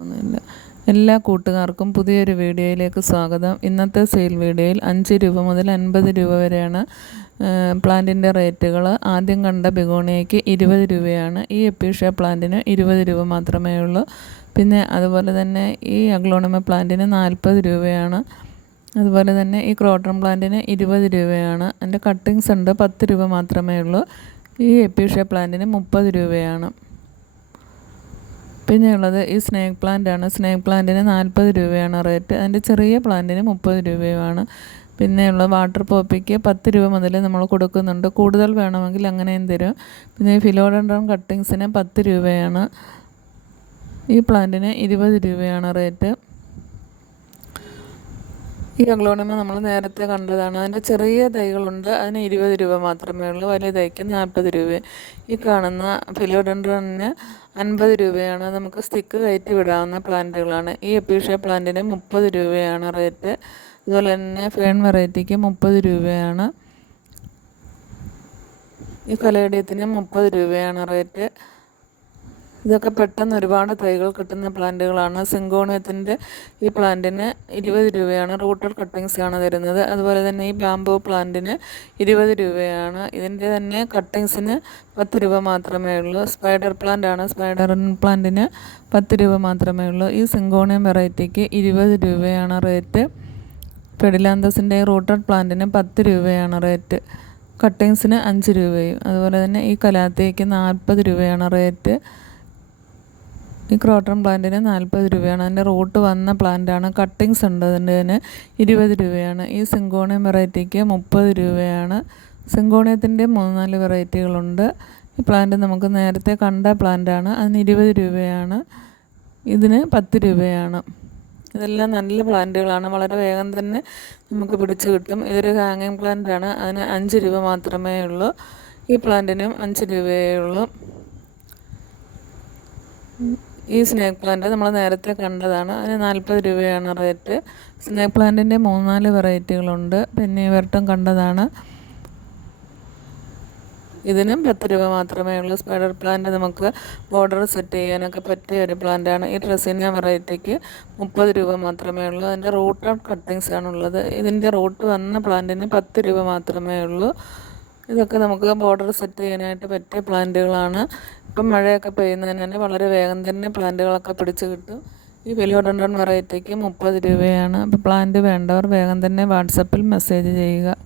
ഒന്നുമില്ല. എല്ലാ കൂട്ടുകാർക്കും പുതിയൊരു വീഡിയോയിലേക്ക് സ്വാഗതം. ഇന്നത്തെ സെയിൽ വീഡിയോയിൽ 5 രൂപ മുതൽ 50 രൂപ വരെയാണ് പ്ലാന്റിൻ്റെ റേറ്റുകൾ. ആദ്യം കണ്ട ബിഗോണിയയ്ക്ക് 20 രൂപയാണ്. ഈ എപ്പീഷ്യ പ്ലാന്റിന് 20 രൂപ മാത്രമേ ഉള്ളൂ. പിന്നെ അതുപോലെ തന്നെ ഈ അഗ്ലോണിമ പ്ലാന്റിന് 40 രൂപയാണ്. അതുപോലെ തന്നെ ഈ ക്രോട്ടൺ പ്ലാന്റിന് 20 രൂപയാണ്. അതിൻ്റെ കട്ടിങ്സ് ഉണ്ട്, 10 രൂപ മാത്രമേ ഉള്ളൂ. ഈ എപ്പീഷ്യ പ്ലാന്റിന് 30 രൂപയാണ്. പിന്നെയുള്ളത് ഈ സ്നേക്ക് പ്ലാന്റ് ആണ്. സ്നേക്ക് പ്ലാന്റിന് 40 രൂപയാണ് റേറ്റ്. അതിൻ്റെ ചെറിയ പ്ലാന്റിന് 30 രൂപയുമാണ്. പിന്നെയുള്ള വാട്ടർ പോപ്പിക്ക് 10 രൂപ മുതൽ നമ്മൾ കൊടുക്കുന്നുണ്ട്. കൂടുതൽ വേണമെങ്കിൽ അങ്ങനെയും തരും. പിന്നെ ഈ ഫിലോഡൻഡ്രോൺ കട്ടിങ്സിന് 10 രൂപയാണ്. ഈ പ്ലാന്റിന് 20 രൂപയാണ് റേറ്റ്. ഈ അഗ്ലോണിമ നമ്മൾ നേരത്തെ കണ്ടതാണ്. അതിൻ്റെ ചെറിയ തൈകളുണ്ട്, അതിന് 20 രൂപ മാത്രമേ ഉള്ളൂ. വലിയ തൈക്ക് 40 രൂപ. ഈ കാണുന്ന ഫിലോഡൻഡ്രോണിന് 50 രൂപയാണ്. നമുക്ക് സ്റ്റിക്ക് കയറ്റി വിടാവുന്ന പ്ലാന്റുകളാണ്. ഈ എപ്പീഷ്യ പ്ലാന്റിന് 30 രൂപയാണ് റേറ്റ്. അതുപോലെ തന്നെ ഫേൺ വെറൈറ്റിക്ക് 30 രൂപയാണ്. ഈ കലേഡിയത്തിന് 30 രൂപയാണ് റേറ്റ്. ഇതൊക്കെ പെട്ടെന്ന് ഒരുപാട് തൈകൾ കിട്ടുന്ന പ്ലാന്റുകളാണ്. സിങ്കോണിയത്തിൻ്റെ ഈ പ്ലാന്റിന് 20 രൂപയാണ്. റൂട്ടഡ് കട്ടിങ്സ് ആണ് തരുന്നത്. അതുപോലെ തന്നെ ഈ ബാംബൂ പ്ലാന്റിന് 20 രൂപയാണ്. ഇതിൻ്റെ തന്നെ കട്ടിങ്സിന് 10 രൂപ മാത്രമേ ഉള്ളൂ. സ്പൈഡർ പ്ലാന്റ് ആണ്. സ്പൈഡർ പ്ലാന്റിന് 10 രൂപ മാത്രമേ ഉള്ളൂ. ഈ സിങ്കോണിയം വെറൈറ്റിക്ക് 20 രൂപയാണ് റേറ്റ്. പെഡിലാന്തസിൻ്റെ റൂട്ടഡ് പ്ലാന്റിന് 10 രൂപയാണ് റേറ്റ്. കട്ടിങ്സിന് 5 രൂപയും. അതുപോലെ തന്നെ ഈ കലാത്തിക്ക് 40 രൂപയാണ് റേറ്റ്. ഈ ക്രോട്ടൺ പ്ലാന്റിന് 40 രൂപയാണ്. അതിൻ്റെ റൂട്ട് വന്ന പ്ലാന്റാണ്. കട്ടിങ്സ് ഉണ്ട്, അതിൻ്റെ 20 രൂപയാണ്. ഈ സിങ്കോണിയം വെറൈറ്റിക്ക് 30 രൂപയാണ്. സിങ്കോണിയത്തിൻ്റെ 3-4 വെറൈറ്റികളുണ്ട്. ഈ പ്ലാന്റ് നമുക്ക് നേരത്തെ കണ്ട പ്ലാന്റാണ്. അതിന് 20 രൂപയാണ്. ഇതിന് 10 രൂപയാണ്. ഇതെല്ലാം നല്ല പ്ലാന്റുകളാണ്. വളരെ വേഗം തന്നെ നമുക്ക് പിടിച്ച് കിട്ടും. ഇതൊരു ഹാങ്ങിങ് പ്ലാന്റാണ്. അതിന് 5 രൂപ മാത്രമേ ഉള്ളൂ. ഈ പ്ലാന്റിനും 5 രൂപയേ ഉള്ളൂ. ഈ സ്നേക്ക് പ്ലാന്റ് നമ്മൾ നേരത്തെ കണ്ടതാണ്. അതിന് 40 രൂപയാണ് റേറ്റ്. സ്നേക്ക് പ്ലാന്റിൻ്റെ 3-4 വെറൈറ്റികളുണ്ട്. പിന്നെ ഇവരട്ടും കണ്ടതാണ്. ഇതിനും 10 രൂപ മാത്രമേ ഉള്ളൂ. സ്പൈഡർ പ്ലാന്റ് നമുക്ക് ബോർഡർ സെറ്റ് ചെയ്യാനൊക്കെ പറ്റിയ ഒരു പ്ലാന്റാണ്. ഈ ഡ്രസ്സിന വെറൈറ്റിക്ക് 30 രൂപ മാത്രമേ ഉള്ളൂ. അതിൻ്റെ റൂട്ടഡ് കട്ടിങ്സ് ആണുള്ളത്. ഇതിൻ്റെ റൂട്ട് വന്ന പ്ലാന്റിന് 10 രൂപ മാത്രമേ ഉള്ളൂ. ഇതൊക്കെ നമുക്ക് ബോർഡർ സെറ്റ് ചെയ്യാനായിട്ട് പറ്റിയ പ്ലാന്റുകളാണ്. ഇപ്പം മഴയൊക്കെ പെയ്യുന്നതിന് വളരെ വേഗം തന്നെ പ്ലാന്റുകളൊക്കെ പിടിച്ച് കിട്ടും. ഈ ഫിലോഡൻഡ്രോൺ വെറൈറ്റിക്ക് 30 രൂപയാണ്. അപ്പോൾ പ്ലാന്റ് വേണ്ടവർ വേഗം തന്നെ വാട്സപ്പിൽ മെസ്സേജ് ചെയ്യുക.